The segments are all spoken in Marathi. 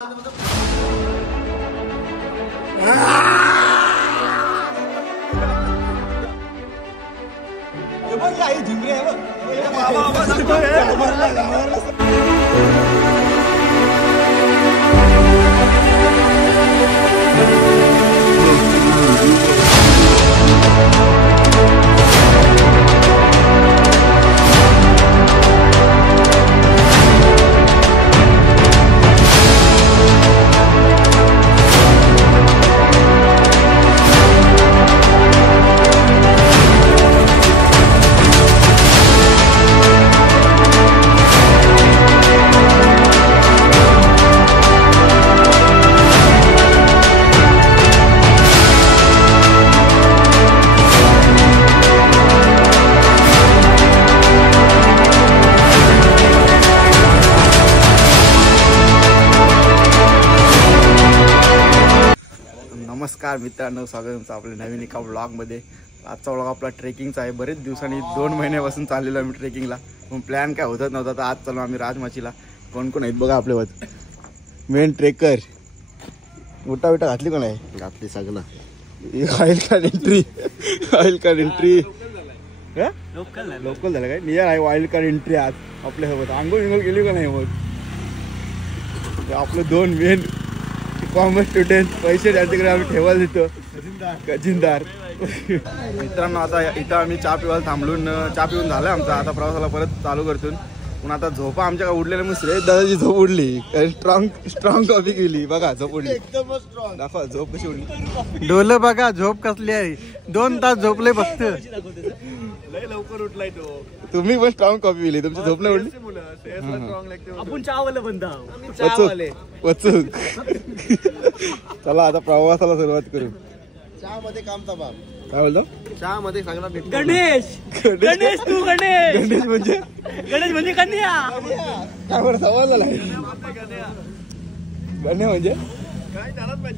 नमस्कार मित्रांनो, स्वागत आहे तुमचं आपल्या नवीन एका व्लॉगमध्ये। आजचा व्लॉग आपला ट्रेकिंगचा आहे। बरेच दिवसांनी 2 महिन्यापासून चाललेलो आम्ही ट्रेकिंगला, पण प्लॅन काय होतच नव्हता। तर आज चाललो आम्ही राजमाचीला। कोण कोण आहेत बघा आपल्यावर। मेन ट्रेकर मोठा बिटा घातली कोण आहे? घातली सगळं। Oil card entry, oil card entry local झालं काय? नियर आहे ऑइल कार्ड एंट्री आज आपल्यासोबत। आंघोळ विंघोळ केली का नाही? मग आपलं 2 मेन कॉमर्स स्टुडंट पैसे त्यांच्याकडे आम्ही ठेवायला देतो। खजिनदार मित्रांनो, आता इथं आम्ही चहा पिवायला थांबलून चहा पिऊन झालं आमचा। आता प्रवासाला परत चालू करतो। पण आता झोपा आमच्या उडलेल्या मग श्रेयस दादाची झोप उडली। स्ट्रॉंग कॉफी केली बघा, झोप उडली एकदम स्ट्रॉंग। दाखवा झोप कशी उडली। डोलं बघा, झोप कसली आहे। 2 तास झोपले फक्त। लय लवकर उठलाय तो। तुम्ही पण स्ट्रॉंग कॉफी पिली, तुमची झोप नाही उडली? आपण चहावाले बंद वचूक। चला आता प्रवासाला सुरुवात करू। चहा मध्ये काम तमाम। काय बोलतो? चहा मध्ये सगळा भेट। गणेश तू गणेश म्हणजे कन्या। काय बरं सवाल झाला? गण्या म्हणजे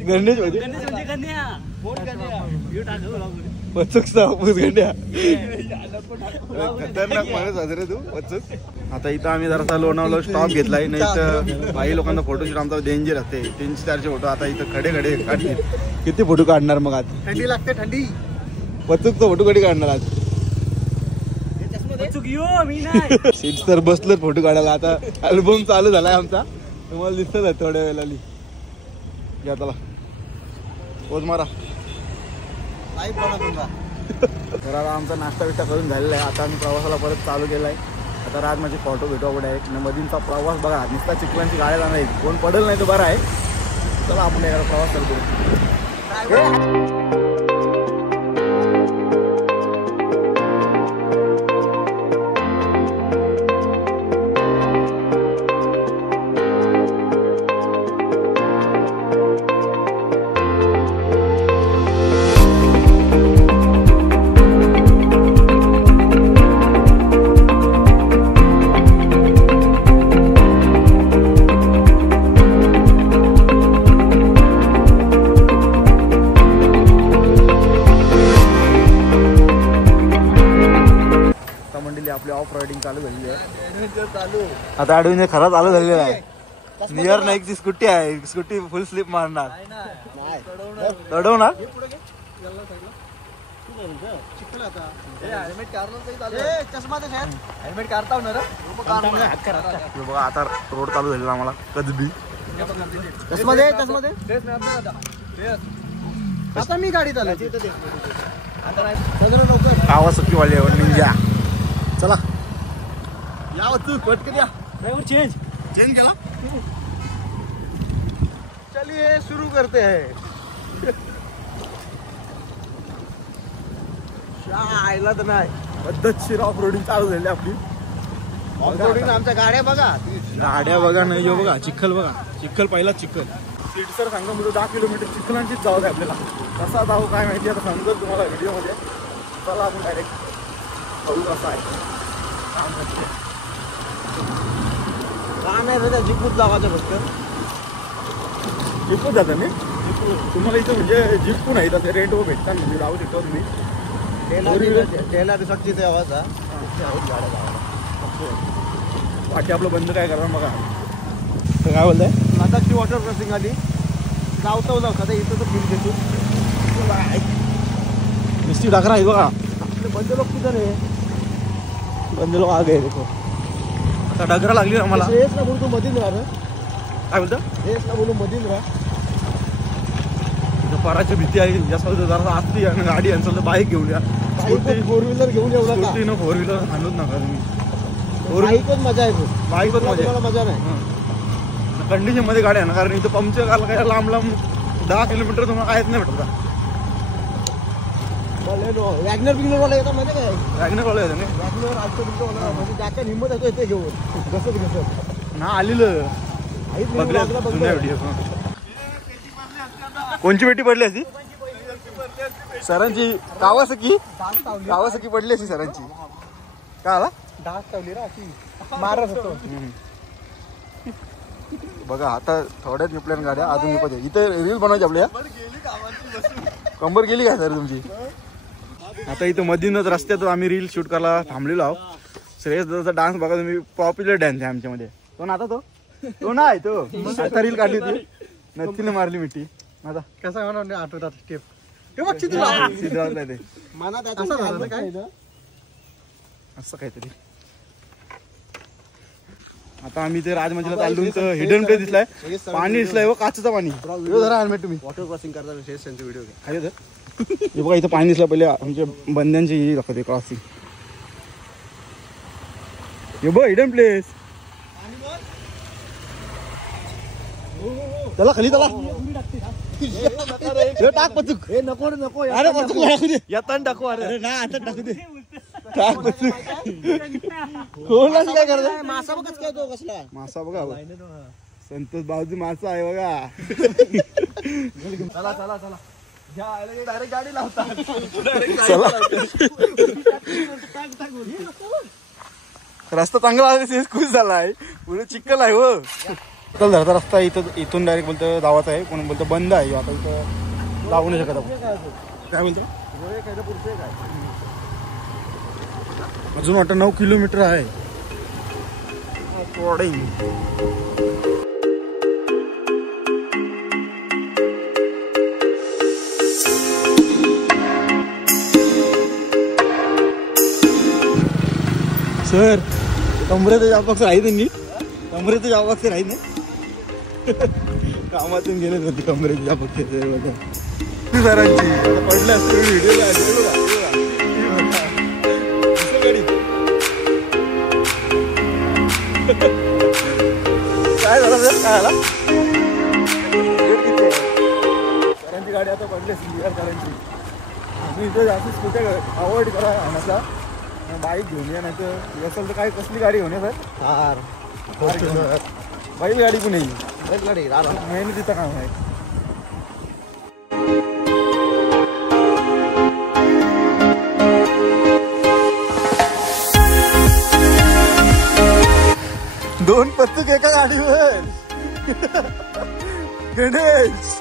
गणेश म्हणजे कन्या। वचूकचा हापूस गंड्या। खतरनाक माणूस साजरे तू वचूक। आता इथं आम्ही जरासा लोणावळा स्टॉप घेतलाय, नाही तर काही लोकांना फोटोशूट आमचा डेंजर असते। 300-400 फोटो आता इथं खडे काढतील। किती फोटो काढणार मग आज? थंडी लागते थंडी। वचूकचा फोटो कधी काढणार आज? सीट तर बसलो फोटो काढायला। आता अल्बम चालू झालाय आमचा, तुम्हाला दिसत आहे थोड्या वेळेला। घ्या चला पोज मारा। तर आता आमचा नाश्ता बिष्टा करून झालेला आहे। आता आम्ही प्रवासाला परत चालू केलाय। आता राजमाची फोटो भेटू अवघड आहे। मधींचा प्रवास बघा, नुसता चिखलांची गाड्या नाही, कोण पडेल नाही तो बरा आहे। चला आपण एखादा प्रवास चालू करू। आपली ऑफ रायडिंग चालू झालेली आहे। आता ॲडव्हेंचर खरा चालू झालेला आहे। नियर नाईकची स्कूटी आहे, स्कूटी फुल स्लिप मारणार, चढवणार। बघा आता रोड चालू झालेला आम्हाला कदबी। आता मी गाडी चालवायची। कावासाकी वाली निंजा। चला या तू पटकन या। ड्राइवर चेंज केला। चलिए शुरू करते हैं। आयला तर नाही, पद्धतशीर ऑफ रोडिंग चालू झाली आपली। ऑफ रोडिंग आमच्या गाड्या बघा, गाड्या बघा, नाही यो बघा चिखल बघा, चिखल पहिला चिखल। सीट सर सांगा म्हणजे 10 किलोमीटर चिखलांचीच जाऊ आहे आपल्याला। कसा जाऊ काय माहिती, आता समजत तुम्हाला व्हिडिओमध्ये। चला आपण डायरेक्ट बघू कसा आहे। काम आहे जिपूत जावाचं फक्त। जिपूत जाता मी तुम्हाला इथं म्हणजे जिपू नाही तर रेंटवर भेटतात, म्हणजे जाऊ शकतो तुम्ही। तेला रिसॉर्टची ते आवाज बाकी आपलं बंद काय करणार बघा। तर काय बोलताय? हाताची वॉटर क्रॉसिंग आली जावतो आता इथं तर फील घेतो नुसती डाकरा आहे बघा. बंद लोक किधर आहे बंद लोक आगे देखो. आता डाकरा लागली आम्हाला. हेच ना बोलू तू मधीन राहा रे. काय बोलतो हेच ना बोलू मधीन राहा. पराची भीती आहे जास्त जरा असती आणि गाडी असेल तर बाईक घेऊन या. फोर व्हीलर घेऊन येऊ नका. फोर व्हीलर आणूच नका तुम्ही. बाईकच मजा आहे. बाईकच मजा नाही. कंडिशन मध्ये गाडी आहे ना कारण इथं पंक्चर आला काय लांब लांब 10 किलोमीटर तुम्हाला कायच नाही भेटत. वॅगनर बिग्नरवाला येतात म्हणजे काय वॅगनरवाला येतं ना वॅगनर आजचं बिग्नरवाला म्हणजे ज्याच्या हिंमत येतो येते घेऊन घसत ना आलेलं. कोणची पेटी पडली अशी सरांची कावासकी पडली अशी सरांची. काय आला डास चावली रा अशी मारत होतो. बघा आता थोड्याच निपल्यान गाड्या अजून निपत आहे. इथे रील बनवायची आपल्या कंबर गेली काय सर तुमची. आता इथं मधीनच रस्त्यात आम्ही रील शूट करायला थांबलेलो आहोत. श्रेयस दादाचा डान्स बघा तुम्ही. पॉप्युलर डान्स आहे आमच्यामध्ये. तो ना आता तो नाही तो आता रील काढली होती नथीने मारली मिठी. आता कसा म्हणून आठवतात स्टेप असं काहीतरी. आता आम्ही ते राजमंदिरात चाललो तर हिडन प्लेस दिसलाय. पाणी दिसलंय व काचचं पाणी. जरा हेल्मेट तुम्ही वॉटर क्रॉसिंग करताना शेष त्यांचा व्हिडिओ घ्या. आहे तर हे बघा इथं पाणी दिसलं पहिले आमच्या बंद्यांची ही दाखवते क्रॉसिंग. हे बघ हिडन प्लेस. चला खाली चला टाक पचूक. हे नको नको अरे पचूक टाकू दे. येताना टाकू. अरे ना आता टाकू दे. टाक पचूक. कोणाला काय करत मासा बघच काय तो कसला मासा बघा संतोष बाजू मासा आहे बघा. चला चला चला डायरेक्ट गाडी लावतात. रस्ता चांगला आहे खुश झाला आहे. पुढे चिखल आहे हो. चिखल धरता रस्ता इथून डायरेक्ट बोलतो गावाचा आहे. कोण बोलतो बंद आहे. आता इथं लावू नाही शकत आपण. काय बोलतो अजून वाटतं 9 किलोमीटर आहे. सर कमरेचं जाबाक्स राहील त्यांनी. कमरेचं जाबाक्स राहील ना कामातून गेले होते कमरेचे जाबाक्स सरांची पडलं असतं व्हिडिओला. काय झालं सर काय आला सरांची गाडी आता पडली सरांची. इथं जास्त स्कूटर अवॉइड करा आणायचा. बाईक घेऊन या नाही तर असेल तर काय कसली गाडी घेऊन या सर. कार बाईक गाडी पण येईल गाडी मेहनतीचं काम आहे. दोन पत्तूक एका गाडीवर गणेश.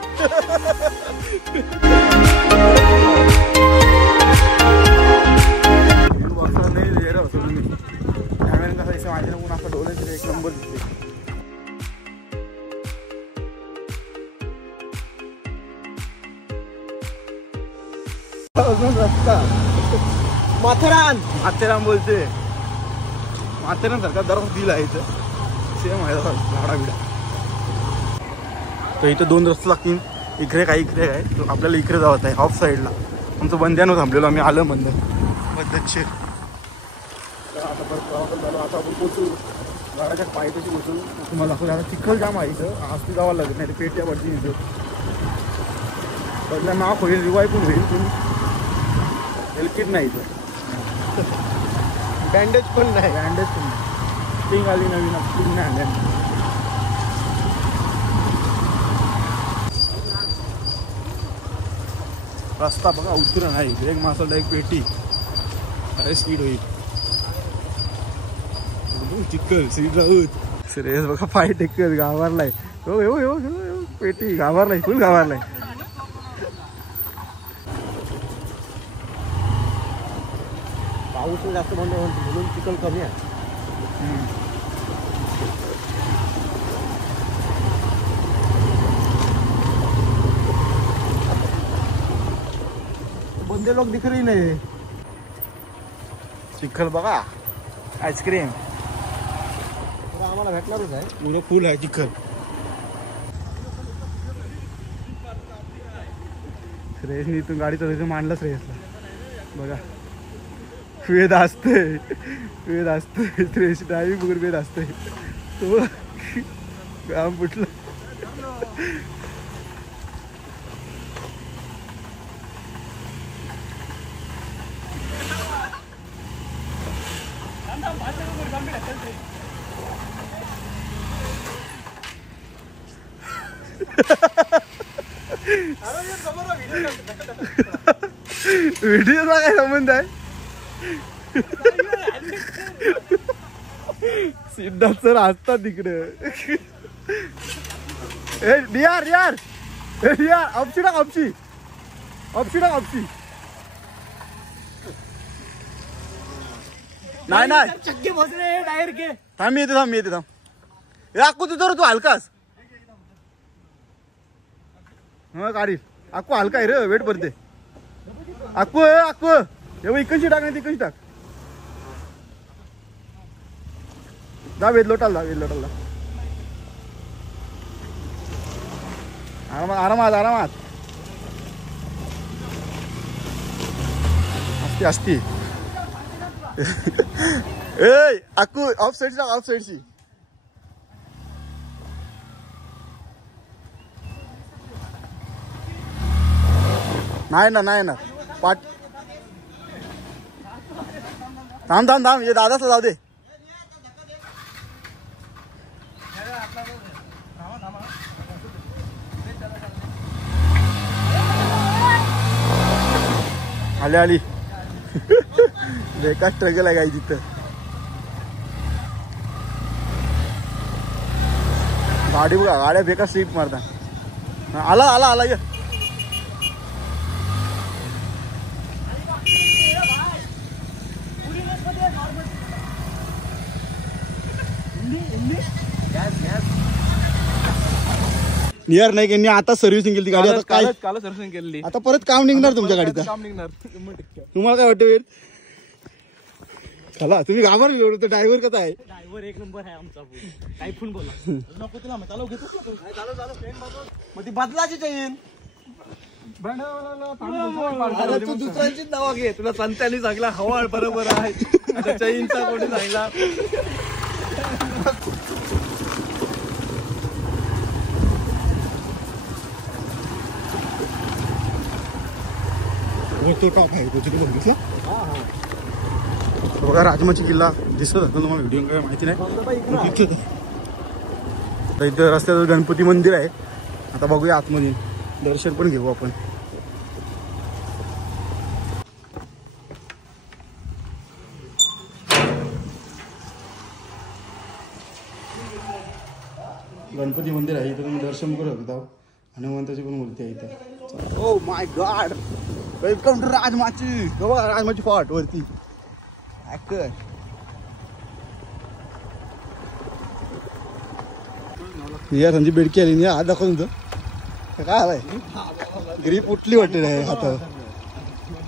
माझ्या ऊन असं डोले एक नंबर दिसते. रस्ता माथेरान बोलते. माथेरान सारखा दररोज दिला आहे इथं सेम आहे झाडा बिडा. तर इथं 2 रस्ते लागतील. इकडे काय आपल्याला इकडे जावत आहे ऑफ साईडला. आमचं बंध्यानं थांबलेलो आम्ही. आलं बंधनचे. आता आपण पोचू गाड्याच्या पायथ्याशी पोचू. तुम्हाला दाखवलं आता चिखल जाम आहे इथं. आज ती जावं लागत नाही ते पेट्या पडतील इथं. बदला माफ होईल रिवाय पण होईल पण हेल्किट नाही इथं. बँडेज पण नाही. स्टिंग आली नवीन स्टिंग नाही आणल्या. रस्ता बघा उतरण आहे. एक माणसाला एक पेटी अरे स्पीड होईल. चिखल सीट राहत श्रेयस बघा पाय टेकत गावारलाय. हो पेटी गावारलाय फुल गावारलाय. पाऊस जास्त म्हणून चिखल कमी आहे. बंदे लोक दिख रही नाही. चिखल बघा आईस्क्रीम आम्हाला भेटणारच आहे. पुरं फुल आहे चिखल. श्रेयसनी इथून गाडी चालवतो मांडला श्रेयसला बघा. वेद असतंय श्रेयस ड्रायव्हिंग वगैरे वेद असतंय. तो काम फुटलं. व्हिडिओचा काय संबंध आहे. सिद्धार्थ सर असतात तिकडे. यार यार यार अपशी टाक अपशी नाही नाही चक्के बसले टायर के. थांब मी येते अक्कू तुझं तू हलकास. हा काढी अक्कू हलका आहे रे वेट पडते. अक्कू एवढं इकडची टाक नाही तिकडची टाक. जा वेद लोटाला आरामात असती. ए अक्कू ऑफ साईडची नाही ना पाठ. थांब हे दादाच जाऊ दे. आली बेकार स्ट्रगल आहे गाई तिथं. गाडी बघा गाड्या बेकार सीट मारता. आला ये. नियर नाही की आता सर्व्हिसिंग केली गाडी. आता काय काल सर्व्हिसिंग केली. आता परत काम निघणार तुमच्या गाडीचं. काम निघणार. तुम्हाला काय वाटतं वेळ. चला तुम्ही घाबरले तर ड्रायव्हर कसा आहे. ड्रायव्हर एक नंबर आहे आमचा. काही पण बोला नको तुला चालव घेतोस ना तू. मग ती बदलाची चैन. तू दुसऱ्यांचीच नावा घे. तुला संत्याने सांगला हवा बरोबर आहे. आता चैनचा कोणी सांगला. तो टॉप आहे तो तिथे बघितलं बघा. राजमाची किल्ला दिसत होता तुम्हाला व्हिडिओ काय माहिती नाही. इथं रस्त्यावर गणपती मंदिर आहे. आता बघूया आतमध्ये दर्शन पण घेऊ आपण. गणपती मंदिर आहे इथं तुम्ही दर्शन करू शकता. हनुमंताची पण मूर्ती आहे इथं. Oh my god welcome to Rajmachi. बघा राजमाची फॉर्ट वरती. या संजी बेडकी आली हात दाखव तुमचं काय आलाय. ग्रीप उठली वाटते नाही हातावर.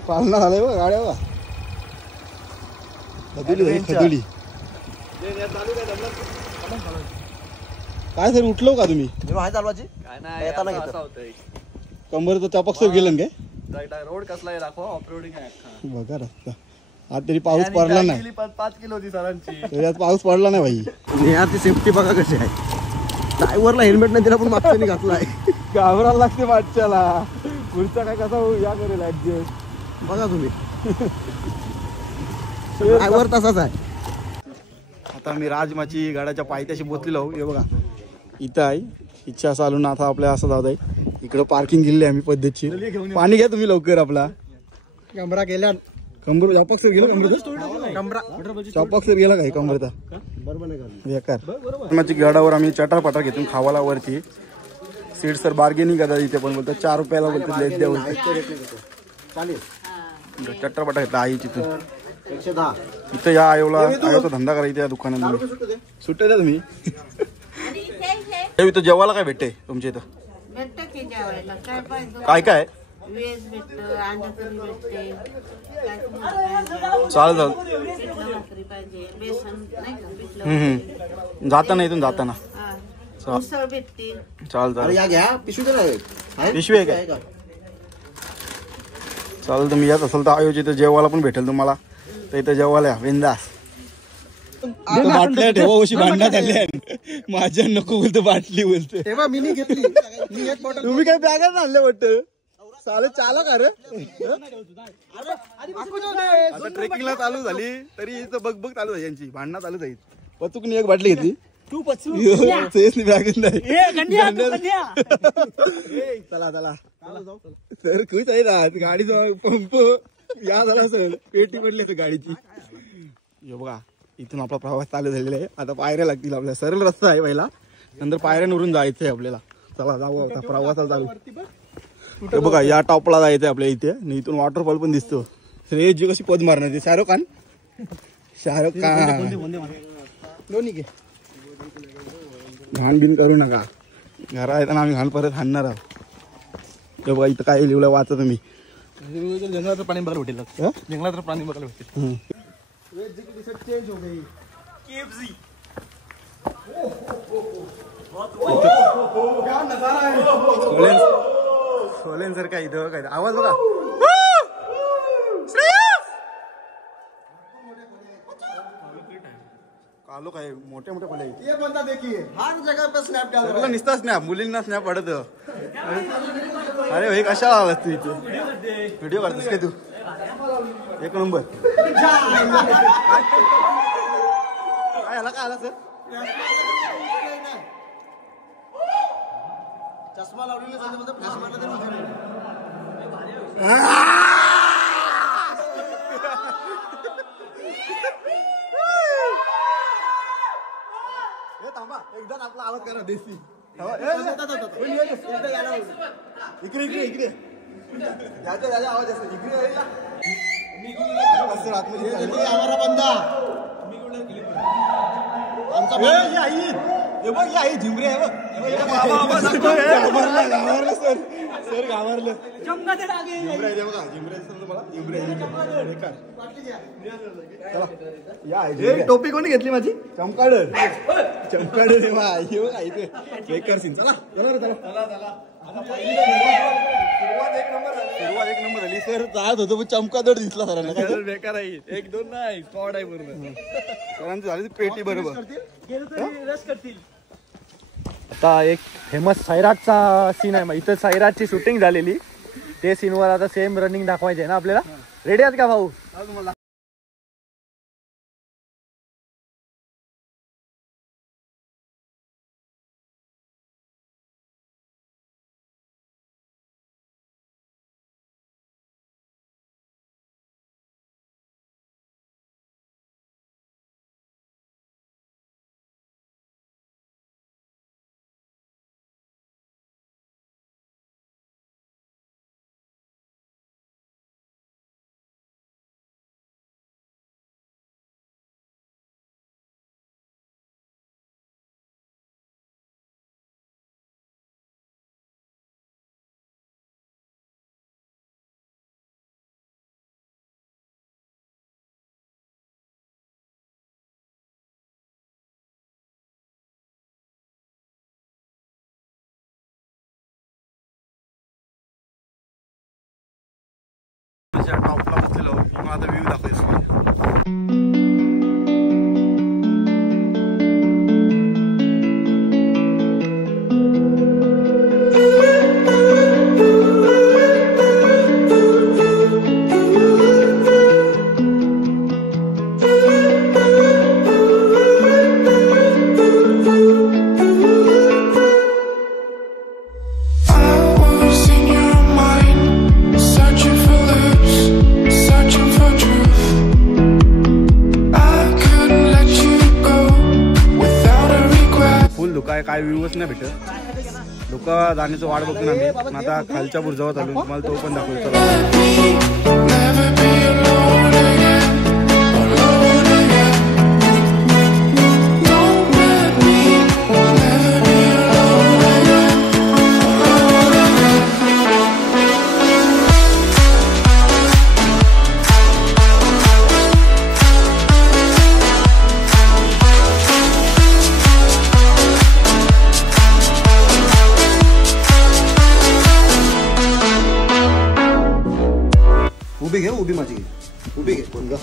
पालना झालाय बघ गाड्या बघा. खदुली काय सर उठलो का तुम्ही. चालवायची कंबर तर चापक्सर गेलं काय. रोड कसला आहे दाखवा. ऑफरोडिंग आहे बघा रस्ता. आज तरी पाऊस पडला नाही. 5 किलो होती सरांची. तरी पाऊस पडला नाही भाई. यार ती सेफ्टी बघा कशी आहे. ड्रायव्हरला हेल्मेट नाही दिला पण मागच्याने घातलाय. घाबरायला लागते मागच्याला. पुढचा काय कसा या करेल ऍडजस्ट. बघा तुम्ही ड्रायव्हर तसाच आहे. आता मी राजमाची गाड्याच्या पायथ्याशी पोचलेलो. हे बघा इथं आहे. इच्छा चालून आता आपल्या असं जात आहे. इकडं पार्किंग केलेली आम्ही पद्धतशीर. पाणी घ्या तुम्ही लवकर. आपला कमरा गेल्या. कंबर चॉपक्सर गेला. चॉपक्सर गेला काय कंबरचा बेकार. राजमाची गडावर आम्ही चटापटा घेतून खावाला वरती. सीट सर बार्गेनिंग करतात इथे पण बोलतात 4 रुपयाला बोलतात लेट द्या बोलतात. चटापटा घेतला आई तिथून. इथं या आयोचा धंदा करा. इथे या दुकानात सुट्टे द्या तुम्ही. इथं जेवायला काय भेटते तुमच्या इथं. काय काय वेज भेटतं, अंडा करी भेटते, काय तुम्हाला पाहिजे? चालेल पिठलं भाकरी पाहिजे, बेसन नाही का पिठलं जाताना इथून जाताना हा, उसळ भेटते. चालेल या घ्या पिशवी आहे पिशवी आहे का? चालेल तुम्ही येत असाल तर आयोजित जेवायला पण भेटेल तुम्हाला. तर इथं जेवायला या बिंदास. बाटल्या ठेवा अशी भांडणात आल्या माझ्या नको बोलतो बाटली बोलतो. तेव्हा मी नाही घेतली मी एक बॉटल. तुम्ही काय बॅगाच आणले वाटतं चालेल चालक अरे आता ट्रेकिंगला चालू झाली तरी इथं बघ चालू आहे यांची भांडणं चालू जाईल. पचूकनी एक बाटली घेतली तू पचू बॅगच नाही. चला सर खुश आहे ना गाडीचा पंप या झाला सर पेटी पडली तर गाडीची. हे बघा इथून आपला प्रवास चालू झालेला आहे. आता पायऱ्या लागतील आपल्याला. सरळ रस्ता आहे पहिला नंतर पायऱ्यांवरून जायचंय आपल्याला. चला जाऊ आता प्रवासाला चालू. हे बघा या टॉपला जायचंय आपल्या इथे आणि इथून वॉटरफॉल पण दिसतो. श्रेयस जी कशी पद मारणार शाहरुख खान दोन्ही घे. घाण बिन करू नका. घरा येताना आम्ही घाण परत हाणणार आहोत. हे बघा इथं काय लिहिलं वाचा तुम्ही. जंगलाचं पाणी बघायला भेटेल. जंगलाचं पाणी बघायला भेटेल. चेंज हो गई KFC. क्या नजारा है. सोलेन सर काय इथं काय आवाज बघा. कालो काय मोठे मोठे खोले. ये बंदा देखिए हर जगह पे स्नैप डाल रहा सगळं है. निसता स्नॅप मुलींना स्नॅप पडत. अरे भाई कशा आलास तू इथे व्हिडिओ काढतोस काय तू. एक नंबर. काय आला काय आला सर. चष्मा लावलेला सांगितलं फ्लॅश मारला तरी थांबा एकदा आपला आवाज करा देसी. इकडे इकडे इकडे याचा आवाज असतो. इकडे हमारा बंदा हे बघ आई झिमरे आहे घाबरलं सर घाबरलं. टोपी कोणी घेतली माझी. चमकाडर बेकर सीन. चला सुरुवात एक नंबर झाली सर. जात होतो पण चमकादड दिसला सरांना. बेकार आहे. 1-2 नाही स्पॉट आहे बरोबर. सरांची झाली पेटी बरोबर. आता एक फेमस सैराटचा सीन आहे. इथं सैराटची शूटिंग झालेली. ते सीनवर आता सेम रनिंग दाखवायचे आहे ना आपल्याला. रेडी आहात का भाऊ. टॉपला बसलेलो मग आता व्ह्यू दाखवायचो. काय व्ह्यूच नाही भेटत. लोक जाण्याचं वाट बघून आम्ही पण आता खालच्या बुरजावर चालू. तुम्हाला तो पण दाखवतो. उभी माझी उभी घे कोण ग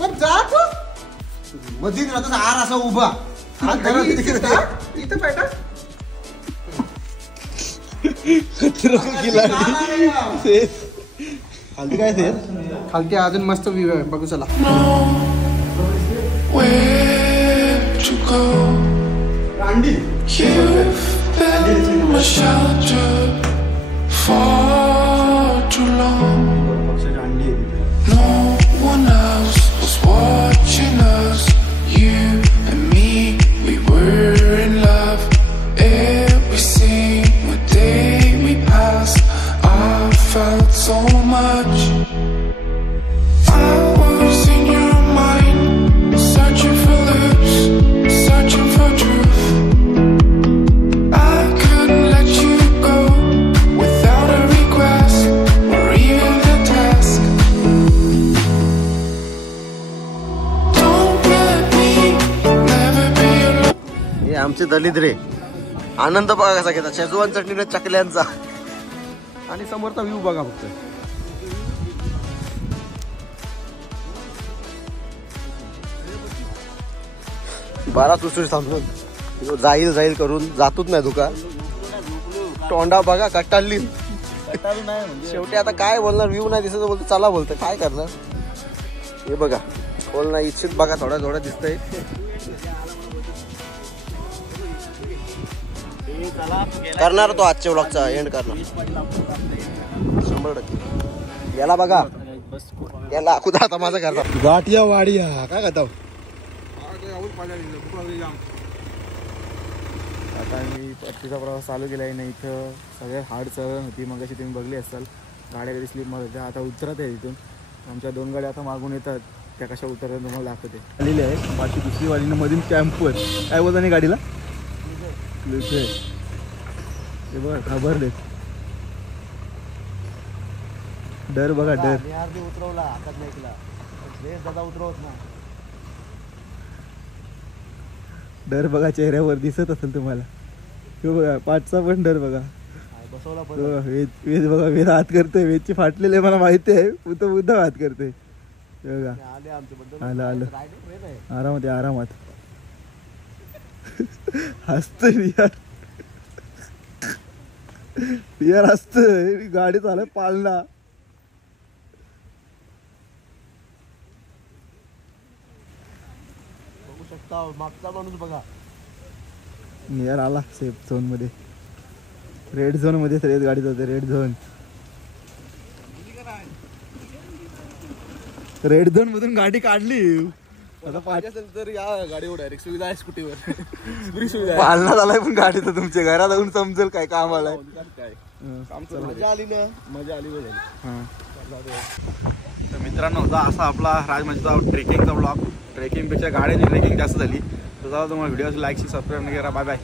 मग जा तू मध्ये राहतो आर असा उभा इथं पाहिजे खालती काय ते खालती अजून मस्त व्ह्यू आहे बघू चला Felt so much. I was in your mind, searching for lips, searching for truth. I couldn't let you go without a request or even a task. Don't let me never be alone. हे आमचे दलित रे आनंद बघा कसा घेतात शेजवान चटणीने चकल्यांचा आणि समोरचा व्ह्यू बघा फक्त बारा सुसू थांबून जाईल करून जातच नाही दुका तोंडा बघा कट्टाली शेवटी आता काय बोलणार व्ह्यू नाही दिसत बोलतो चला बोलतो काय करणार हे बघा बोल नाही इच्छित बघा थोडा दिसतंय करणार तो आजच्या व्लॉगचा एंड करणार 100% याला बघा याला खुदा आता माझा करता गाठिया वाडिया काय करता आता मी परतीचा प्रवास चालू केला आहे ना इथं सगळ्यात हार्ड चढण होती मग अशी तुम्ही बघली असाल गाड्या कधी स्लिप मारत होत्या आता उतरत आहे इथून आमच्या 2 गाड्या आता मागून येतात त्या कशा उतरतात तुम्हाला दाखवते आलेली आहे बाकी दुसरी वालीनं मधून कॅम्पर काय बोलता नाही गाडीला हे बघा खबर दे डर बघा डर उतरवला हातात लेकला दादा उतरवत ना डर बघा चेहऱ्यावर दिसत असेल तुम्हाला तो बघा पाठचा पण डर बघा बसवला वेद बघा वेद हात करतोय वेदची फाटलेले मला माहिती आहे तो मुद्दा हात करतोय बघा आलं आरामात हसतोय यार हसतोय गाडी चालय पालना बघू शकता मागचा माणूस बघा यार आला सेफ झोन मध्ये रेड झोन मध्ये सगळ्यात गाडी जाते रेड झोन मधून गाडी काढली आता पाहिजे असेल तर या गाडीवर डायरेक्ट सुविधा आहे स्कूटीवर सुविधा पालना झालाय पण गाडी तर तुमच्या घरात जाऊन समजेल काय काम आलाय काय मजा आली ना मजा आली तर मित्रांनो होता असा आपला राजमांचा ट्रेकिंगचा ब्लॉग ट्रेकिंगपेक्षा गाड्याची ट्रेकिंग जास्त झाली तर तुम्हाला व्हिडिओ लाईक सबस्क्राईब करा बाय बाय